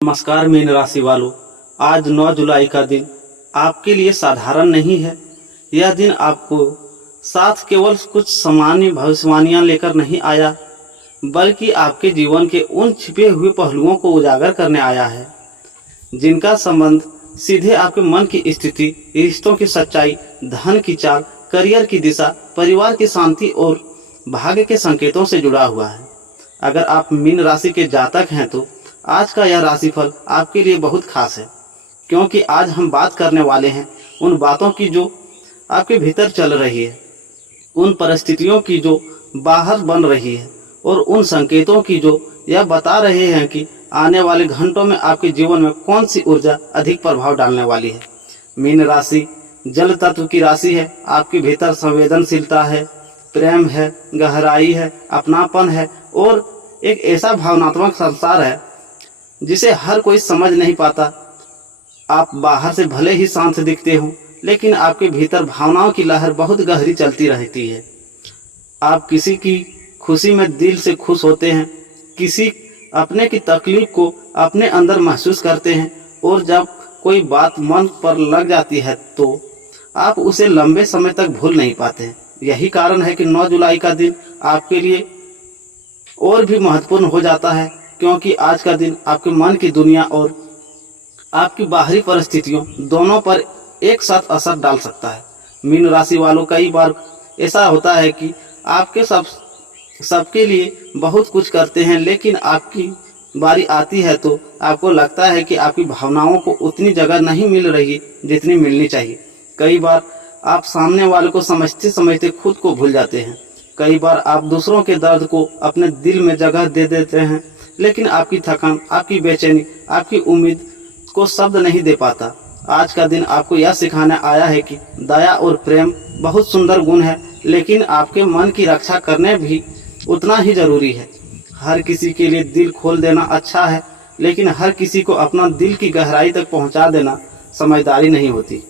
नमस्कार मीन राशि वालों, आज 9 जुलाई का दिन आपके लिए साधारण नहीं है। यह दिन आपको साथ केवल कुछ सामान्य भविष्यवाणियां लेकर नहीं आया, बल्कि आपके जीवन के उन छिपे हुए पहलुओं को उजागर करने आया है जिनका संबंध सीधे आपके मन की स्थिति, रिश्तों की सच्चाई, धन की चाल, करियर की दिशा, परिवार की शांति और भाग्य के संकेतों से जुड़ा हुआ है। अगर आप मीन राशि के जातक हैं तो आज का यह राशिफल आपके लिए बहुत खास है, क्योंकि आज हम बात करने वाले हैं उन बातों की जो आपके भीतर चल रही है, उन परिस्थितियों की जो बाहर बन रही है और उन संकेतों की जो यह बता रहे हैं कि आने वाले घंटों में आपके जीवन में कौन सी ऊर्जा अधिक प्रभाव डालने वाली है। मीन राशि जल तत्व की राशि है। आपके भीतर संवेदनशीलता है, प्रेम है, गहराई है, अपनापन है और एक ऐसा भावनात्मक संसार है जिसे हर कोई समझ नहीं पाता। आप बाहर से भले ही शांत दिखते हो, लेकिन आपके भीतर भावनाओं की लहर बहुत गहरी चलती रहती है। आप किसी की खुशी में दिल से खुश होते हैं, किसी अपने की तकलीफ को अपने अंदर महसूस करते हैं और जब कोई बात मन पर लग जाती है तो आप उसे लंबे समय तक भूल नहीं पाते हैं। यही कारण है कि 9 जुलाई का दिन आपके लिए और भी महत्वपूर्ण हो जाता है, क्योंकि आज का दिन आपके मन की दुनिया और आपकी बाहरी परिस्थितियों दोनों पर एक साथ असर डाल सकता है। मीन राशि वालों, कई बार ऐसा होता है कि आपके सबके लिए बहुत कुछ करते हैं, लेकिन आपकी बारी आती है तो आपको लगता है कि आपकी भावनाओं को उतनी जगह नहीं मिल रही जितनी मिलनी चाहिए। कई बार आप सामने वाले को समझते समझते खुद को भूल जाते हैं। कई बार आप दूसरों के दर्द को अपने दिल में जगह दे देते हैं, लेकिन आपकी थकान, आपकी बेचैनी, आपकी उम्मीद को शब्द नहीं दे पाता। आज का दिन आपको यह सिखाने आया है कि दया और प्रेम बहुत सुंदर गुण है, लेकिन आपके मन की रक्षा करने भी उतना ही जरूरी है। हर किसी के लिए दिल खोल देना अच्छा है, लेकिन हर किसी को अपना दिल की गहराई तक पहुंचा देना समझदारी नहीं होती।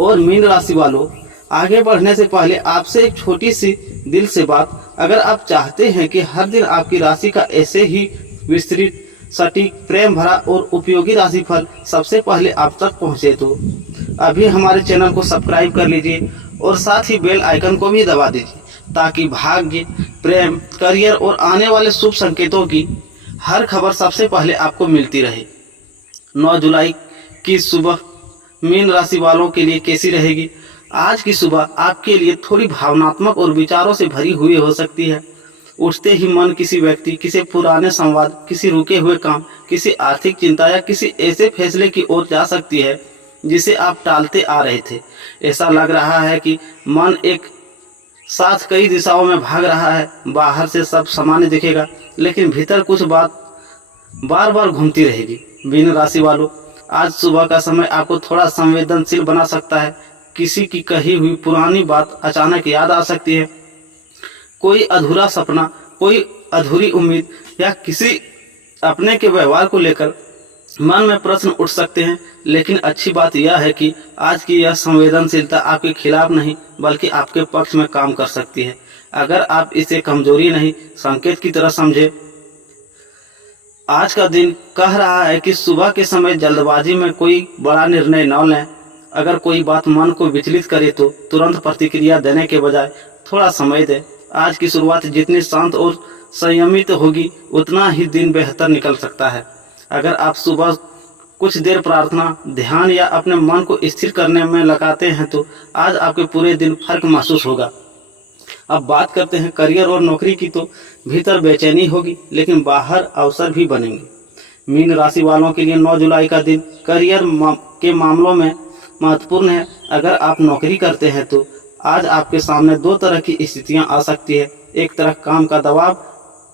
और मीन राशि वालों, आगे बढ़ने से पहले आपसे एक छोटी सी दिल से बात। अगर आप चाहते हैं कि हर दिन आपकी राशि का ऐसे ही विस्तृत, सटीक, प्रेम भरा और उपयोगी राशिफल सबसे पहले आप तक पहुंचे तो अभी हमारे चैनल को सब्सक्राइब कर लीजिए और साथ ही बेल आइकन को भी दबा दीजिए, ताकि भाग्य, प्रेम, करियर और आने वाले शुभ संकेतों की हर खबर सबसे पहले आपको मिलती रहे। 9 जुलाई की सुबह मीन राशि वालों के लिए कैसी रहेगी? आज की सुबह आपके लिए थोड़ी भावनात्मक और विचारों से भरी हुई हो सकती है। उठते ही मन किसी व्यक्ति, किसी पुराने संवाद, किसी रुके हुए काम, किसी आर्थिक चिंता या किसी ऐसे फैसले की ओर जा सकती है जिसे आप टालते आ रहे थे। ऐसा लग रहा है कि मन एक साथ कई दिशाओं में भाग रहा है। बाहर से सब सामान्य दिखेगा, लेकिन भीतर कुछ बात बार बार घूमती रहेगी। मीन राशि वालों, आज सुबह का समय आपको थोड़ा संवेदनशील बना सकता है। किसी की कही हुई पुरानी बात अचानक याद आ सकती है। कोई अधूरा सपना, कोई अधूरी उम्मीद या किसी अपने के व्यवहार को लेकर मन में प्रश्न उठ सकते हैं। लेकिन अच्छी बात यह है कि आज की यह संवेदनशीलता आपके खिलाफ नहीं, बल्कि आपके पक्ष में काम कर सकती है। अगर आप इसे कमजोरी नहीं, संकेत की तरह समझे। आज का दिन कह रहा है कि सुबह के समय जल्दबाजी में कोई बड़ा निर्णय न लें। अगर कोई बात मन को विचलित करे तो तुरंत प्रतिक्रिया देने के बजाय थोड़ा समय दें। आज की शुरुआत जितनी शांत और संयमित होगी, उतना ही दिन बेहतर निकल सकता है। अगर आप सुबह कुछ देर प्रार्थना, ध्यान या अपने मन को स्थिर करने में लगाते हैं तो आज आपके पूरे दिन फर्क महसूस होगा। अब बात करते हैं करियर और नौकरी की। तो भीतर बेचैनी होगी, लेकिन बाहर अवसर भी बनेंगे। मीन राशि वालों के लिए 9 जुलाई का दिन करियर के मामलों में महत्वपूर्ण है। अगर आप नौकरी करते हैं तो आज आपके सामने दो तरह की स्थितियां आ सकती है। एक तरफ काम का दबाव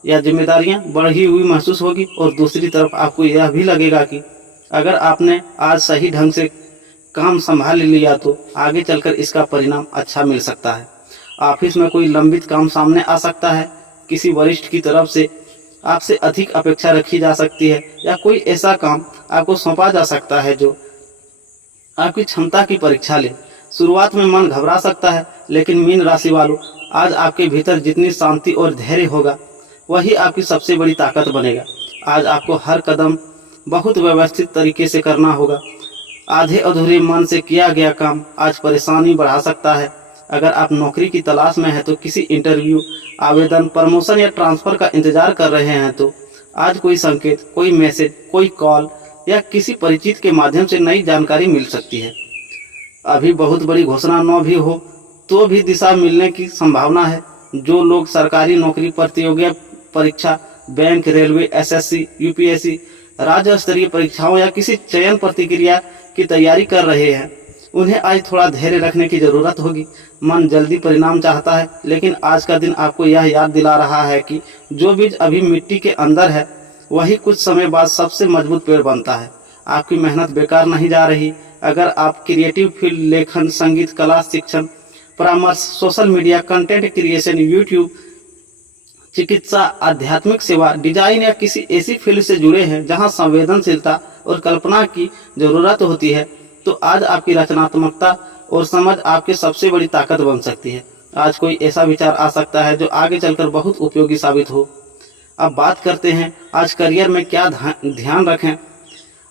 या जिम्मेदारियां बढ़ी हुई महसूस होगी, और दूसरी तरफ आपको यह भी लगेगा कि अगर आपने आज सही ढंग से काम संभाल लिया तो आगे चलकर इसका परिणाम अच्छा मिल सकता है। ऑफिस में कोई लंबित काम सामने आ सकता है। किसी वरिष्ठ की तरफ से आपसे अधिक अपेक्षा रखी जा सकती है, या कोई ऐसा काम आपको सौंपा जा सकता है जो आपकी क्षमता की परीक्षा ले। शुरुआत में मन घबरा सकता है, लेकिन मीन राशि वालों, आज आपके भीतर जितनी शांति और धैर्य होगा, वही आपकी सबसे बड़ी ताकत बनेगा। आज आपको हर कदम बहुत व्यवस्थित तरीके से करना होगा। आधे अधूरे मन से किया गया काम आज परेशानी बढ़ा सकता है। अगर आप नौकरी की तलाश में हैं तो किसी इंटरव्यू, आवेदन, प्रमोशन या ट्रांसफ़र का इंतजार कर रहे हैं तो आज कोई संकेत, कोई मैसेज, कोई कॉल या किसी परिचित के माध्यम से नई जानकारी मिल सकती है। अभी बहुत बड़ी घोषणा न भी हो तो भी दिशा मिलने की संभावना है। जो लोग सरकारी नौकरी, प्रतियोगी परीक्षा, बैंक, रेलवे, एसएससी, यूपीएससी, राज्य स्तरीय परीक्षाओं या किसी चयन प्रक्रिया की तैयारी कर रहे हैं, उन्हें आज थोड़ा धैर्य रखने की ज़रूरत होगी। मन जल्दी परिणाम चाहता है, लेकिन आज का दिन आपको यह याद दिला रहा है कि जो बीज अभी मिट्टी के अंदर है वही कुछ समय बाद सबसे मजबूत पेड़ बनता है। आपकी मेहनत बेकार नहीं जा रही। अगर आप क्रिएटिव फील्ड, लेखन, संगीत, कला, शिक्षण, परामर्श, social media, content creation, YouTube, चिकित्सा, आध्यात्मिक सेवा, डिजाइन या किसी ऐसी फील्ड से जुड़े हैं जहां संवेदनशीलता और कल्पना की जरूरत होती है, तो आज आपकी रचनात्मकता और समझ आपकी सबसे बड़ी ताकत बन सकती है। आज कोई ऐसा विचार आ सकता है जो आगे चलकर बहुत उपयोगी साबित हो। अब बात करते हैं आज करियर में क्या ध्यान रखें।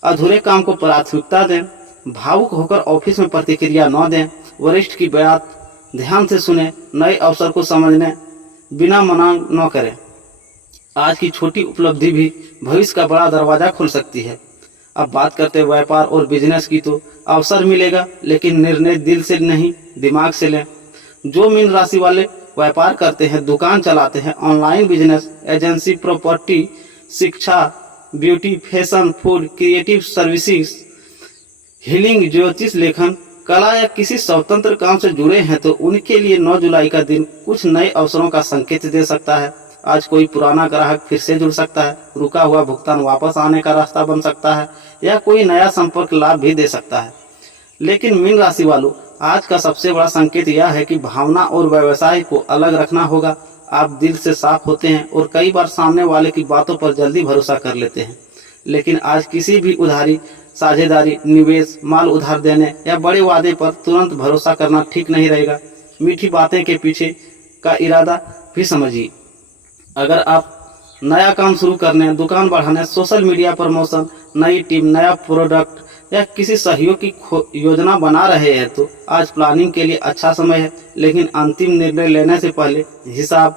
अधूरे काम को प्राथमिकता दें, भावुक होकर ऑफिस में प्रतिक्रिया न दें, वरिष्ठ की बात ध्यान से सुने, नए अवसर को समझने बिना मना न करें। आज की छोटी उपलब्धि भी भविष्य का बड़ा दरवाजा खोल सकती है। अब बात करते हैं व्यापार और बिजनेस की, तो अवसर मिलेगा, लेकिन निर्णय दिल से नहीं दिमाग से लें। जो मीन राशि वाले व्यापार करते हैं, दुकान चलाते हैं, ऑनलाइन बिजनेस, एजेंसी, प्रॉपर्टी, शिक्षा, beauty, fashion, food, creative services, healing, ज्योतिष, लेखन, कला या किसी स्वतंत्र काम से जुड़े हैं तो उनके लिए 9 जुलाई का दिन कुछ नए अवसरों का संकेत दे सकता है। आज कोई पुराना ग्राहक फिर से जुड़ सकता है, रुका हुआ भुगतान वापस आने का रास्ता बन सकता है या कोई नया संपर्क लाभ भी दे सकता है। लेकिन मीन राशि वालों, आज का सबसे बड़ा संकेत यह है कि भावना और व्यवसाय को अलग रखना होगा। आप दिल से साफ होते हैं और कई बार सामने वाले की बातों पर जल्दी भरोसा कर लेते हैं। लेकिन आज किसी भी उधारी, साझेदारी, निवेश, माल उधार देने या बड़े वादे पर तुरंत भरोसा करना ठीक नहीं रहेगा। मीठी बातें के पीछे का इरादा भी समझिए। अगर आप नया काम शुरू करने, दुकान बढ़ाने, सोशल मीडिया प्रमोशन, नई टीम, नया प्रोडक्ट या किसी सहयोग की योजना बना रहे हैं तो आज प्लानिंग के लिए अच्छा समय है। लेकिन अंतिम निर्णय लेने से पहले हिसाब,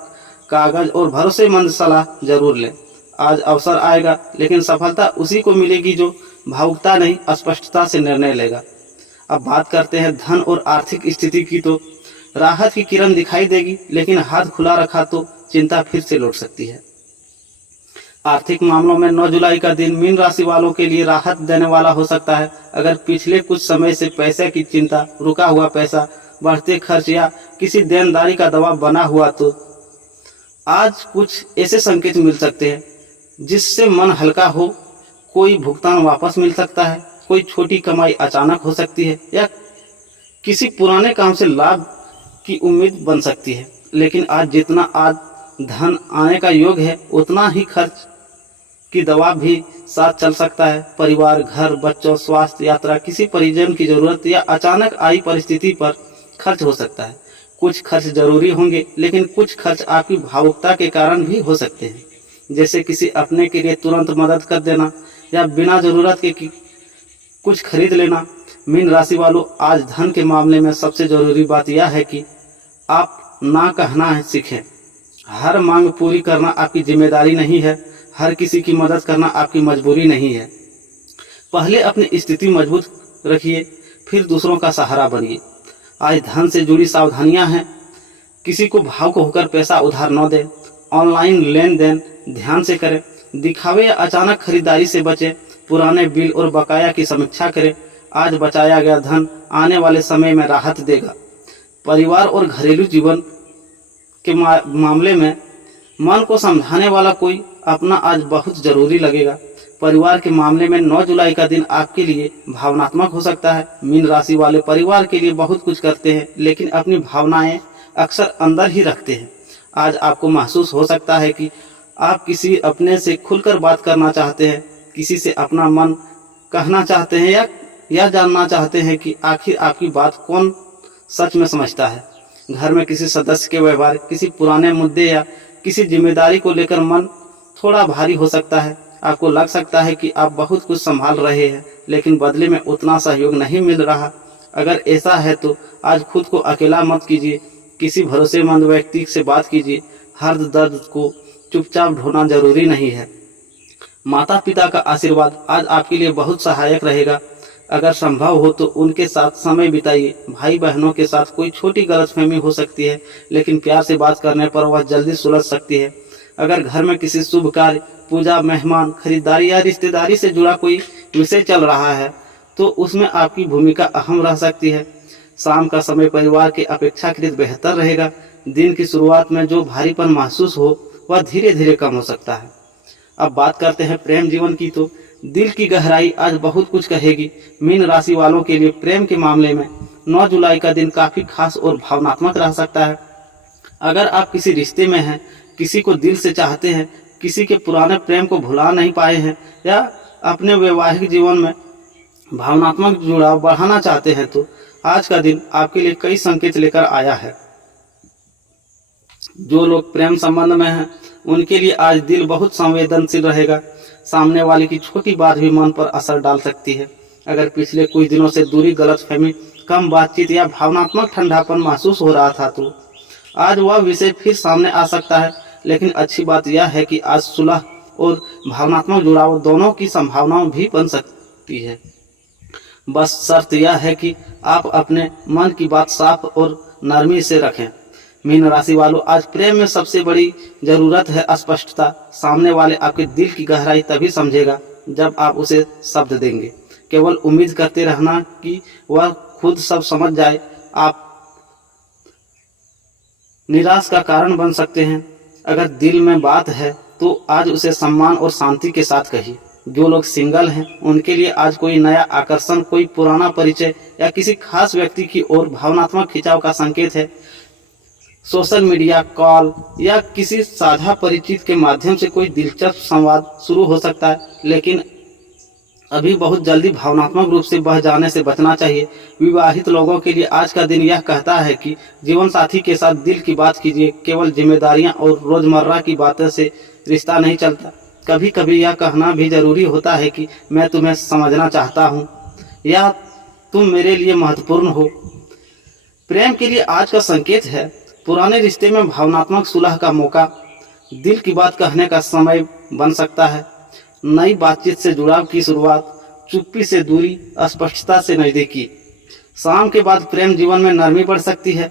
कागज और भरोसेमंद सलाह जरूर लें। आज अवसर आएगा, लेकिन सफलता उसी को मिलेगी जो भावुकता नहीं, स्पष्टता से निर्णय लेगा। अब बात करते हैं धन और आर्थिक स्थिति की, तो राहत की किरण दिखाई देगी, लेकिन हाथ खुला रखा तो चिंता फिर से लौट सकती है। आर्थिक मामलों में 9 जुलाई का दिन मीन राशि वालों के लिए राहत देने वाला हो सकता है। अगर पिछले कुछ समय से पैसे की चिंता, रुका हुआ पैसा, बढ़ते खर्च या किसी देनदारी का दबाव बना हुआ तो आज कुछ ऐसे संकेत मिल सकते हैं जिससे मन हल्का हो। कोई भुगतान वापस मिल सकता है, कोई छोटी कमाई अचानक हो सकती है या किसी पुराने काम से लाभ की उम्मीद बन सकती है। लेकिन आज जितना आज धन आने का योग है, उतना ही खर्च की दबाव भी साथ चल सकता है। परिवार, घर, बच्चों, स्वास्थ्य, यात्रा, किसी परिजन की जरूरत या अचानक आई परिस्थिति पर खर्च हो सकता है। कुछ खर्च जरूरी होंगे, लेकिन कुछ खर्च आपकी भावुकता के कारण भी हो सकते हैं, जैसे किसी अपने के लिए तुरंत मदद कर देना या बिना जरूरत के कुछ खरीद लेना। मीन राशि वालों, आज धन के मामले में सबसे जरूरी बात यह है कि आप ना कहना सीखें। हर मांग पूरी करना आपकी जिम्मेदारी नहीं है, हर किसी की मदद करना आपकी मजबूरी नहीं है। पहले अपनी स्थिति मजबूत रखिए, फिर दूसरों का सहारा बनिए। आज धन से जुड़ी सावधानियां हैं। किसी को भावुक होकर पैसा उधार न दें। ऑनलाइन लेन देन ध्यान से करें। दिखावे या अचानक खरीदारी से बचें। पुराने बिल और बकाया की समीक्षा करें। आज बचाया गया धन आने वाले समय में राहत देगा। परिवार और घरेलू जीवन के मामले में मन को समझाने वाला कोई अपना आज बहुत जरूरी लगेगा। परिवार के मामले में 9 जुलाई का दिन आपके लिए भावनात्मक हो सकता है। मीन राशि वाले परिवार के लिए बहुत कुछ करते हैं, लेकिन अपनी भावनाएं अक्सर अंदर ही रखते हैं। आज आपको महसूस हो सकता है कि आप किसी अपने से खुलकर बात करना चाहते हैं, किसी से अपना मन कहना चाहते हैं या यह जानना चाहते हैं कि आखिर आपकी बात कौन सच में समझता है। घर में किसी सदस्य के व्यवहार, किसी पुराने मुद्दे या किसी जिम्मेदारी को लेकर मन थोड़ा भारी हो सकता है। आपको लग सकता है कि आप बहुत कुछ संभाल रहे हैं, लेकिन बदले में उतना सहयोग नहीं मिल रहा। अगर ऐसा है तो आज खुद को अकेला मत कीजिए, किसी भरोसेमंद व्यक्ति से बात कीजिए। हर दर्द को चुपचाप ढोना जरूरी नहीं है। माता पिता का आशीर्वाद आज आपके लिए बहुत सहायक रहेगा। अगर संभव हो तो उनके साथ समय बिताइए। भाई बहनों के साथ कोई छोटी गलतफहमी हो सकती है, लेकिन प्यार से बात करने पर वह जल्दी सुलझ सकती है। अगर घर में किसी शुभ कार्य, पूजा, मेहमान, खरीदारी या रिश्तेदारी से जुड़ा कोई विषय चल रहा है तो उसमें आपकी भूमिका अहम रह सकती है। शाम का समय परिवार के अपेक्षाकृत बेहतर रहेगा। दिन की शुरुआत में जो भारीपन महसूस हो वह धीरे धीरे कम हो सकता है। अब बात करते हैं प्रेम जीवन की, तो दिल की गहराई आज बहुत कुछ कहेगी। मीन राशि वालों के लिए प्रेम के मामले में 9 जुलाई का दिन काफी खास और भावनात्मक रह सकता है। अगर आप किसी रिश्ते में हैं, किसी को दिल से चाहते हैं, किसी के पुराने प्रेम को भुला नहीं पाए हैं या अपने वैवाहिक जीवन में भावनात्मक जुड़ाव बढ़ाना चाहते हैं, तो आज का दिन आपके लिए कई संकेत लेकर आया है। जो लोग प्रेम संबंध में हैं उनके लिए आज दिल बहुत संवेदनशील रहेगा। सामने वाले की छोटी बात भी मन पर असर डाल सकती है। अगर पिछले कुछ दिनों से दूरी, गलतफहमी, कम बातचीत या भावनात्मक ठंडापन महसूस हो रहा था तो आज वह विषय फिर सामने आ सकता है। लेकिन अच्छी बात यह है कि आज सुलह और भावनात्मक जुड़ाव दोनों की संभावनाएं भी बन सकती है। बस शर्त यह है कि आप अपने मन की बात साफ और नरमी से रखें। मीन राशि वालों, आज प्रेम में सबसे बड़ी जरूरत है स्पष्टता। सामने वाले आपके दिल की गहराई तभी समझेगा जब आप उसे शब्द देंगे। केवल उम्मीद करते रहना कि वह खुद सब समझ जाए, आप निराश का कारण बन सकते हैं। अगर दिल में बात है तो आज उसे सम्मान और शांति के साथ कहिए। जो लोग सिंगल हैं उनके लिए आज कोई नया आकर्षण, कोई पुराना परिचय या किसी खास व्यक्ति की ओर भावनात्मक खिंचाव का संकेत है। सोशल मीडिया, कॉल या किसी साझा परिचित के माध्यम से कोई दिलचस्प संवाद शुरू हो सकता है, लेकिन अभी बहुत जल्दी भावनात्मक रूप से बह जाने से बचना चाहिए। विवाहित लोगों के लिए आज का दिन यह कहता है कि जीवन साथी के साथ दिल की बात कीजिए। केवल जिम्मेदारियां और रोजमर्रा की बातों से रिश्ता नहीं चलता। कभी कभी यह कहना भी जरूरी होता है कि मैं तुम्हें समझना चाहता हूँ या तुम मेरे लिए महत्वपूर्ण हो। प्रेम के लिए आज का संकेत है पुराने रिश्ते में भावनात्मक सुलह का मौका। दिल की बात कहने का समय बन सकता है। नई बातचीत से जुड़ाव की शुरुआत, चुप्पी से दूरी, अस्पष्टता से नजदीकी। शाम के बाद प्रेम जीवन में नरमी बढ़ सकती है।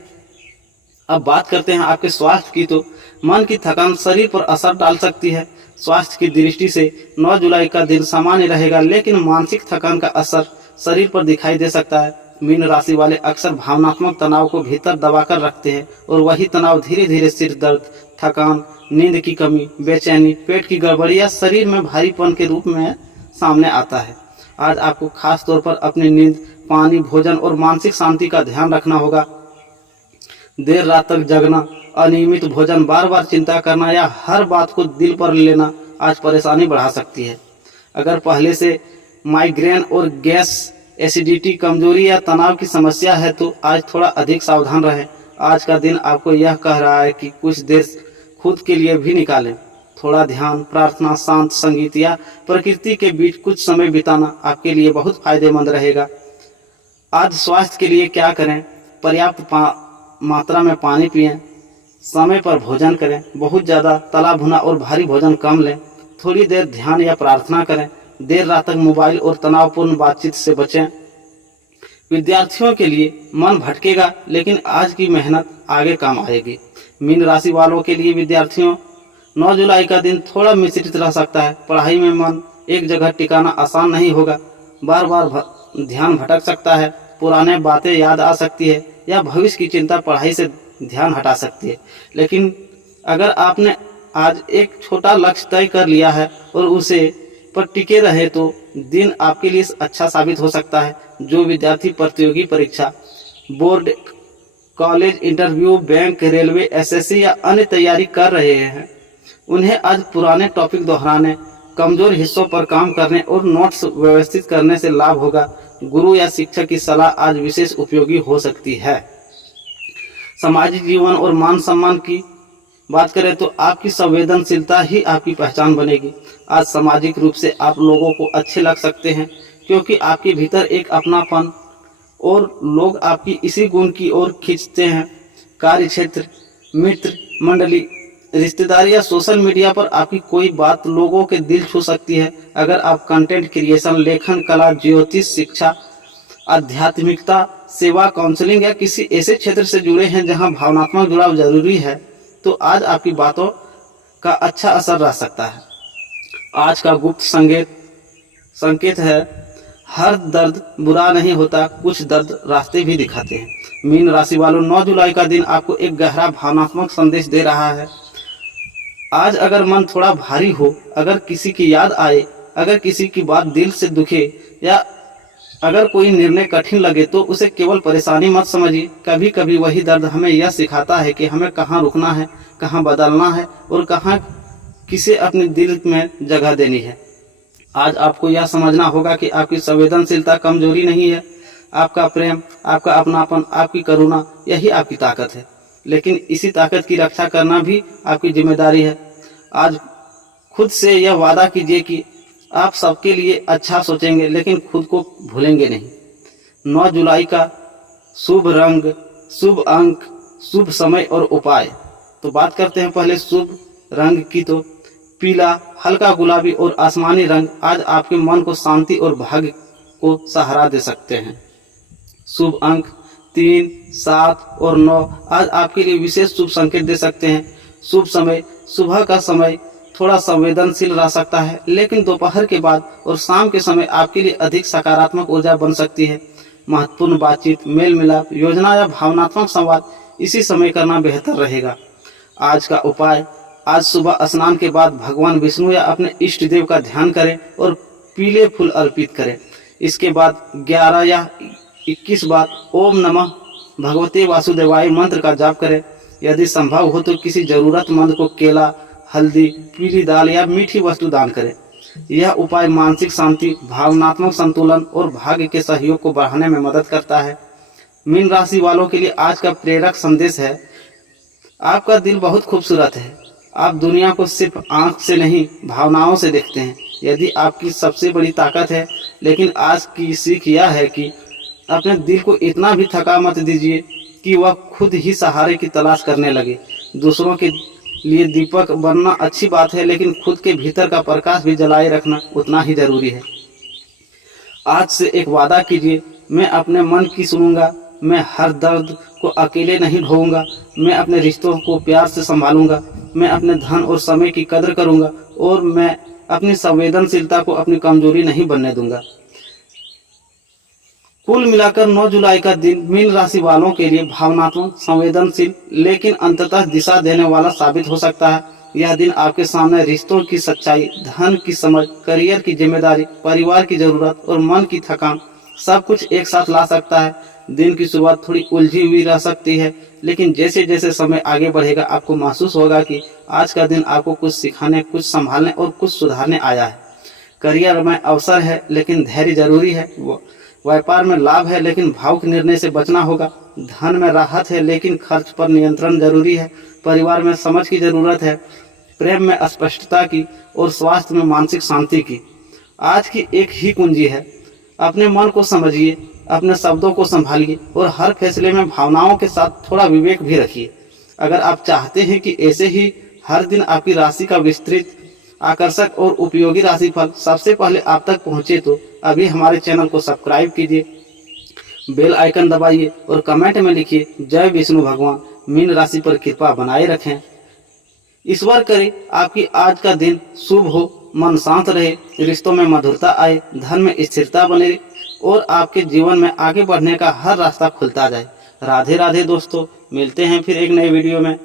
अब बात करते हैं आपके स्वास्थ्य की, तो मन की थकान शरीर पर असर डाल सकती है। स्वास्थ्य की दृष्टि से 9 जुलाई का दिन सामान्य रहेगा, लेकिन मानसिक थकान का असर शरीर पर दिखाई दे सकता है। मीन राशि वाले अक्सर भावनात्मक तनाव को भीतर दबाकर रखते हैं और वही तनाव धीरे धीरे सिर दर्द, थकान, नींद की कमी, बेचैनी, पेट की गड़बड़ी या शरीर में भारीपन के रूप में सामने आता है। आज आपको खास तौर पर अपनी नींद, पानी, भोजन और मानसिक शांति का ध्यान रखना होगा। देर रात तक जगना, अनियमित भोजन, बार बार चिंता करना या हर बात को दिल पर लेना आज परेशानी बढ़ा सकती है। अगर पहले से माइग्रेन और गैस, एसिडिटी, कमजोरी या तनाव की समस्या है तो आज थोड़ा अधिक सावधान रहें। आज का दिन आपको यह कह रहा है कि कुछ देर खुद के लिए भी निकालें। थोड़ा ध्यान, प्रार्थना, शांत संगीत या प्रकृति के बीच कुछ समय बिताना आपके लिए बहुत फायदेमंद रहेगा। आज स्वास्थ्य के लिए क्या करें? पर्याप्त मात्रा में पानी पिएं, समय पर भोजन करें, बहुत ज़्यादा तला भुना और भारी भोजन कम लें, थोड़ी देर ध्यान या प्रार्थना करें, देर रात तक मोबाइल और तनावपूर्ण बातचीत से बचें। विद्यार्थियों के लिए मन भटकेगा, लेकिन आज की मेहनत आगे काम आएगी। मीन राशि वालों के लिए विद्यार्थियों, 9 जुलाई का दिन थोड़ा मिश्रित रह सकता है। पढ़ाई में मन एक जगह टिकाना आसान नहीं होगा। बार बार ध्यान भटक सकता है, पुराने बातें याद आ सकती है या भविष्य की चिंता पढ़ाई से ध्यान हटा सकती है। लेकिन अगर आपने आज एक छोटा लक्ष्य तय कर लिया है और उसे पर टिके रहे तो दिन आपके लिए अच्छा साबित हो सकता है। जो विद्यार्थी प्रतियोगी परीक्षा, board, college interview, bank, railway, SSC या अन्य तैयारी कर रहे हैं, उन्हें आज पुराने टॉपिक दोहराने, कमजोर हिस्सों पर काम करने और नोट्स व्यवस्थित करने से लाभ होगा। गुरु या शिक्षक की सलाह आज विशेष उपयोगी हो सकती है। सामाजिक जीवन और मान सम्मान की बात करें तो आपकी संवेदनशीलता ही आपकी पहचान बनेगी। आज सामाजिक रूप से आप लोगों को अच्छे लग सकते हैं क्योंकि आपके भीतर एक अपनापन और लोग आपकी इसी गुण की ओर खींचते हैं। कार्य क्षेत्र, मित्र मंडली, रिश्तेदारी या सोशल मीडिया पर आपकी कोई बात लोगों के दिल छू सकती है। अगर आप कंटेंट क्रिएशन, लेखन कला, ज्योतिष, शिक्षा, आध्यात्मिकता, सेवा, काउंसलिंग या किसी ऐसे क्षेत्र से जुड़े हैं जहां भावनात्मक जुड़ाव जरूरी है, तो आज आपकी बातों का अच्छा असर रह सकता है। आज का गुप्त संकेत है, हर दर्द बुरा नहीं होता, कुछ दर्द रास्ते भी दिखाते हैं। मीन राशि वालों, 9 जुलाई का दिन आपको एक गहरा भावनात्मक संदेश दे रहा है। आज अगर मन थोड़ा भारी हो, अगर किसी की याद आए, अगर किसी की बात दिल से दुखे या अगर कोई निर्णय कठिन लगे तो उसे केवल परेशानी मत समझिए। कभी कभी वही दर्द हमें यह सिखाता है कि हमें कहाँ रुकना है, कहाँ बदलना है और कहाँ किसे अपने दिल में जगह देनी है। आज आपको यह समझना होगा कि आपकी संवेदनशीलता कमजोरी नहीं है। आपका प्रेम, आपका अपनापन, आपकी करुणा, यही आपकी ताकत है। लेकिन इसी ताकत की रक्षा करना भी आपकी जिम्मेदारी है। आज खुद से यह वादा कीजिए कि आप सबके लिए अच्छा सोचेंगे, लेकिन खुद को भूलेंगे नहीं। 9 जुलाई का शुभ रंग, शुभ अंक, शुभ समय और उपाय। तो बात करते हैं पहले शुभ रंग की। तो पीला, हल्का गुलाबी और आसमानी रंग आज आपके मन को शांति और भाग्य को सहारा दे सकते हैं। शुभ अंक 3, 7 और 9 आज आपके लिए विशेष शुभ संकेत दे सकते हैं। शुभ समय, सुबह का समय थोड़ा संवेदनशील रह सकता है, लेकिन दोपहर के बाद और शाम के समय आपके लिए अधिक सकारात्मक ऊर्जा बन सकती है। महत्वपूर्ण बातचीत, मेल मिलाप, योजना या भावनात्मक संवाद इसी समय करना बेहतर रहेगा। आज का उपाय, आज सुबह स्नान के बाद भगवान विष्णु या अपने इष्ट देव का ध्यान करें और पीले फूल अर्पित करें। इसके बाद 11 या 21 बार ओम नमः भगवते वासुदेवाय मंत्र का जाप करें। यदि संभव हो तो किसी जरूरतमंद को केला, हल्दी, पीली दाल या मीठी वस्तु दान करें। यह उपाय मानसिक शांति, भावनात्मक संतुलन और भाग्य के सहयोग को बढ़ाने में मदद करता है। मीन राशि वालों के लिए आज का प्रेरक संदेश है, आपका दिल बहुत खूबसूरत है। आप दुनिया को सिर्फ आंख से नहीं, भावनाओं से देखते हैं। यदि आपकी सबसे बड़ी ताकत है, लेकिन आज की सीख यह है कि अपने दिल को इतना भी थका मत दीजिए कि वह खुद ही सहारे की तलाश करने लगे। दूसरों के लिए दीपक बनना अच्छी बात है, लेकिन खुद के भीतर का प्रकाश भी जलाए रखना उतना ही जरूरी है। आज से एक वादा कीजिए, मैं अपने मन की सुनूंगा, मैं हर दर्द को अकेले नहीं ढोऊंगा, मैं अपने रिश्तों को प्यार से संभालूंगा, मैं अपने धन और समय की कदर करूंगा और मैं अपनी संवेदनशीलता को अपनी कमजोरी नहीं बनने दूंगा। कुल मिलाकर 9 जुलाई का दिन मीन राशि वालों के लिए भावनात्मक, संवेदनशील लेकिन अंततः दिशा देने वाला साबित हो सकता है। यह दिन आपके सामने रिश्तों की सच्चाई, धन की समझ, करियर की जिम्मेदारी, परिवार की जरूरत और मन की थकान सब कुछ एक साथ ला सकता है। दिन की शुरुआत थोड़ी उलझी हुई रह सकती है, लेकिन जैसे जैसे समय आगे बढ़ेगा आपको महसूस होगा कि आज का दिन आपको कुछ सिखाने, कुछ संभालने और कुछ सुधारने आया है। करियर में अवसर है, लेकिन धैर्य जरूरी है। व्यापार में लाभ है, लेकिन भावुक निर्णय से बचना होगा। धन में राहत है, लेकिन खर्च पर नियंत्रण जरूरी है। परिवार में समझ की जरूरत है, प्रेम में स्पष्टता की और स्वास्थ्य में मानसिक शांति की। आज की एक ही कुंजी है, अपने मन को समझिए, अपने शब्दों को संभालिए और हर फैसले में भावनाओं के साथ थोड़ा विवेक भी रखिए। अगर आप चाहते हैं कि ऐसे ही हर दिन आपकी राशि का विस्तृत, आकर्षक और उपयोगी राशिफल सबसे पहले आप तक पहुंचे, तो अभी हमारे चैनल को सब्सक्राइब कीजिए, बेल आइकन दबाइए और कमेंट में लिखिए, जय विष्णु भगवान, मीन राशि पर कृपा बनाए रखें। ईश्वर करे आपकी आज का दिन शुभ हो, मन शांत रहे, रिश्तों में मधुरता आए, धन में स्थिरता बने और आपके जीवन में आगे बढ़ने का हर रास्ता खुलता जाए। राधे राधे दोस्तों, मिलते हैं फिर एक नए वीडियो में।